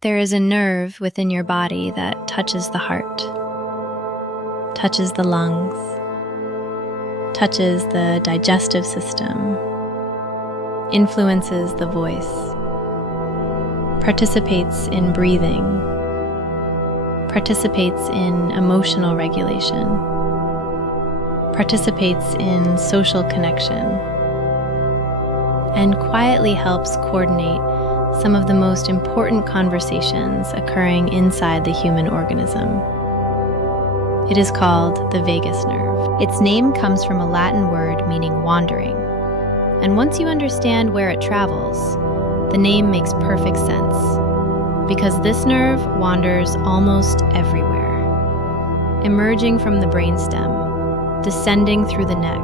There is a nerve within your body that touches the heart, touches the lungs, touches the digestive system, influences the voice, participates in breathing, participates in emotional regulation, participates in social connection, and quietly helps coordinate some of the most important conversations occurring inside the human organism. It is called the vagus nerve. Its name comes from a Latin word meaning wandering. And once you understand where it travels, the name makes perfect sense, because this nerve wanders almost everywhere, emerging from the brainstem, descending through the neck,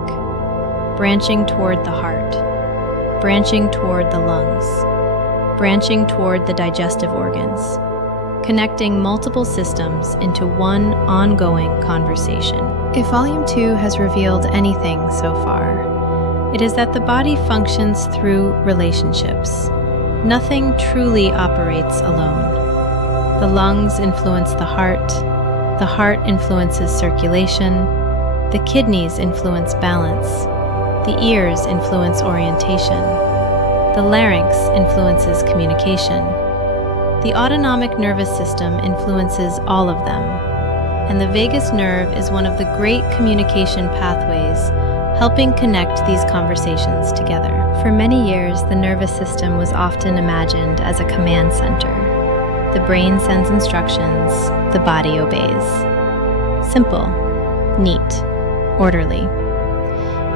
branching toward the heart, branching toward the lungs, branching toward the digestive organs, connecting multiple systems into one ongoing conversation. If Volume 2 has revealed anything so far, it is that the body functions through relationships. Nothing truly operates alone. The lungs influence the heart influences circulation, the kidneys influence balance, the ears influence orientation, the larynx influences communication. The autonomic nervous system influences all of them, and the vagus nerve is one of the great communication pathways helping connect these conversations together. For many years, the nervous system was often imagined as a command center. The brain sends instructions, the body obeys. Simple, neat, orderly.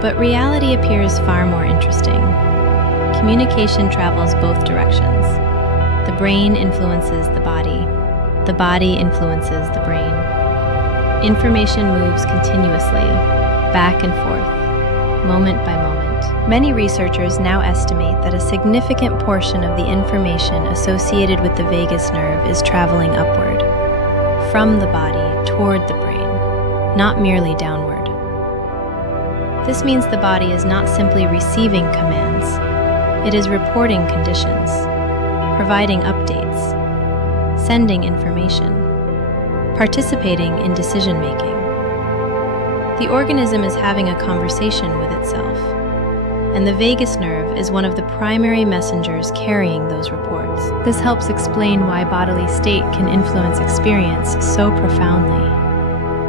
But reality appears far more interesting. Communication travels both directions. The brain influences the body influences the brain. Information moves continuously, back and forth, moment by moment. Many researchers now estimate that a significant portion of the information associated with the vagus nerve is traveling upward, from the body toward the brain, not merely downward. This means the body is not simply receiving commands, it is reporting conditions, providing updates, sending information, participating in decision-making. The organism is having a conversation with itself, and the vagus nerve is one of the primary messengers carrying those reports. This helps explain why bodily state can influence experience so profoundly.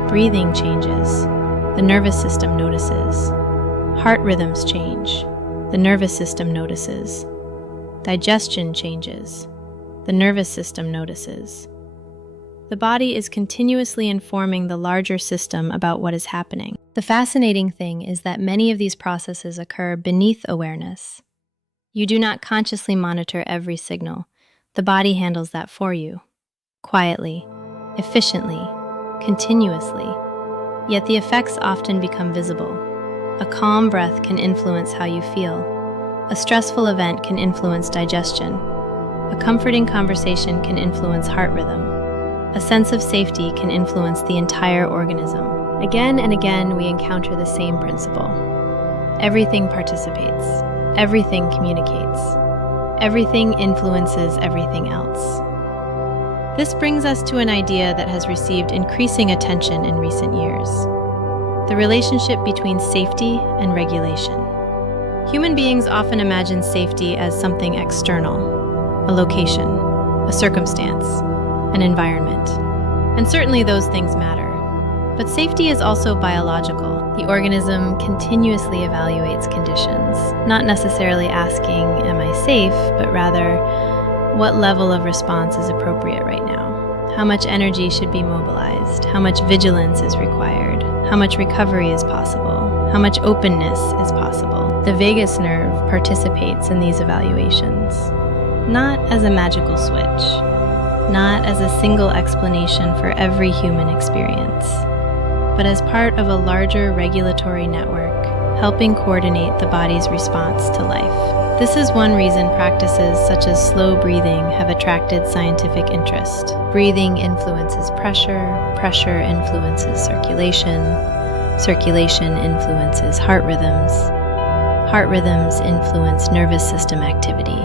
Breathing changes, the nervous system notices. Heart rhythms change, the nervous system notices. Digestion changes, the nervous system notices. The body is continuously informing the larger system about what is happening. The fascinating thing is that many of these processes occur beneath awareness. You do not consciously monitor every signal. The body handles that for you, quietly, efficiently, continuously. Yet the effects often become visible. A calm breath can influence how you feel. A stressful event can influence digestion. A comforting conversation can influence heart rhythm. A sense of safety can influence the entire organism. Again and again, we encounter the same principle. Everything participates. Everything communicates. Everything influences everything else. This brings us to an idea that has received increasing attention in recent years: the relationship between safety and regulation. Human beings often imagine safety as something external, a location, a circumstance, an environment. And certainly those things matter. But safety is also biological. The organism continuously evaluates conditions, not necessarily asking, am I safe, but rather, what level of response is appropriate right now? How much energy should be mobilized? How much vigilance is required? How much recovery is possible? How much openness is possible? The vagus nerve participates in these evaluations, not as a magical switch, not as a single explanation for every human experience, but as part of a larger regulatory network, helping coordinate the body's response to life. This is one reason practices such as slow breathing have attracted scientific interest. Breathing influences pressure, pressure influences circulation, circulation influences heart rhythms influence nervous system activity.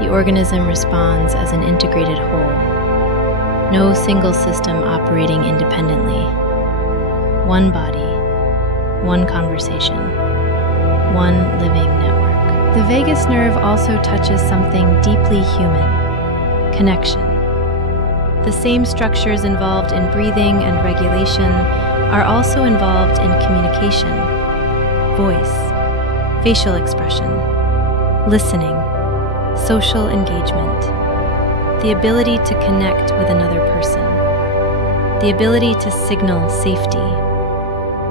The organism responds as an integrated whole, no single system operating independently. One body, one conversation, one living network. The vagus nerve also touches something deeply human: connection. The same structures involved in breathing and regulation are also involved in communication, voice, facial expression, listening, social engagement, the ability to connect with another person, the ability to signal safety,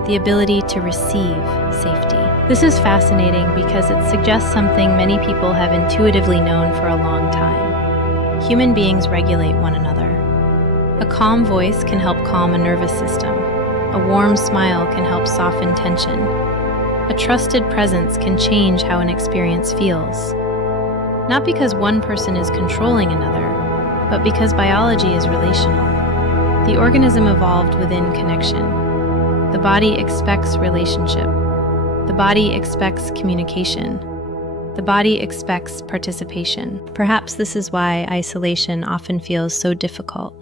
the ability to receive safety. This is fascinating because it suggests something many people have intuitively known for a long time. Human beings regulate one another. A calm voice can help calm a nervous system. A warm smile can help soften tension. A trusted presence can change how an experience feels. Not because one person is controlling another, but because biology is relational. The organism evolved within connection. The body expects relationship. The body expects communication. The body expects participation. Perhaps this is why isolation often feels so difficult,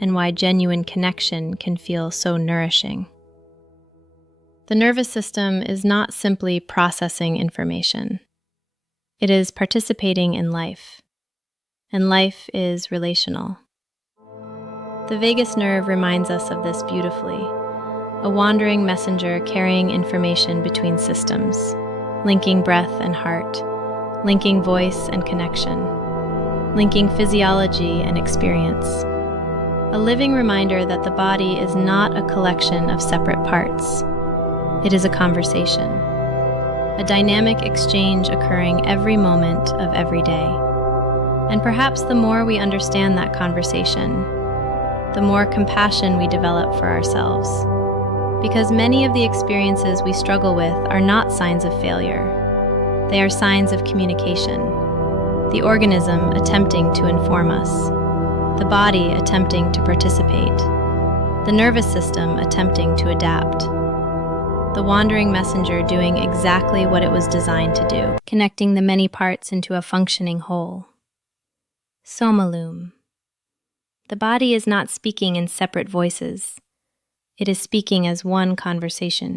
and why genuine connection can feel so nourishing. The nervous system is not simply processing information. It is participating in life, and life is relational. The vagus nerve reminds us of this beautifully, a wandering messenger carrying information between systems, linking breath and heart, linking voice and connection, linking physiology and experience. A living reminder that the body is not a collection of separate parts. It is a conversation, a dynamic exchange occurring every moment of every day. And perhaps the more we understand that conversation, the more compassion we develop for ourselves. Because many of the experiences we struggle with are not signs of failure. They are signs of communication. The organism attempting to inform us. The body attempting to participate. The nervous system attempting to adapt. The wandering messenger doing exactly what it was designed to do, connecting the many parts into a functioning whole. Somalume. The body is not speaking in separate voices. It is speaking as one conversation.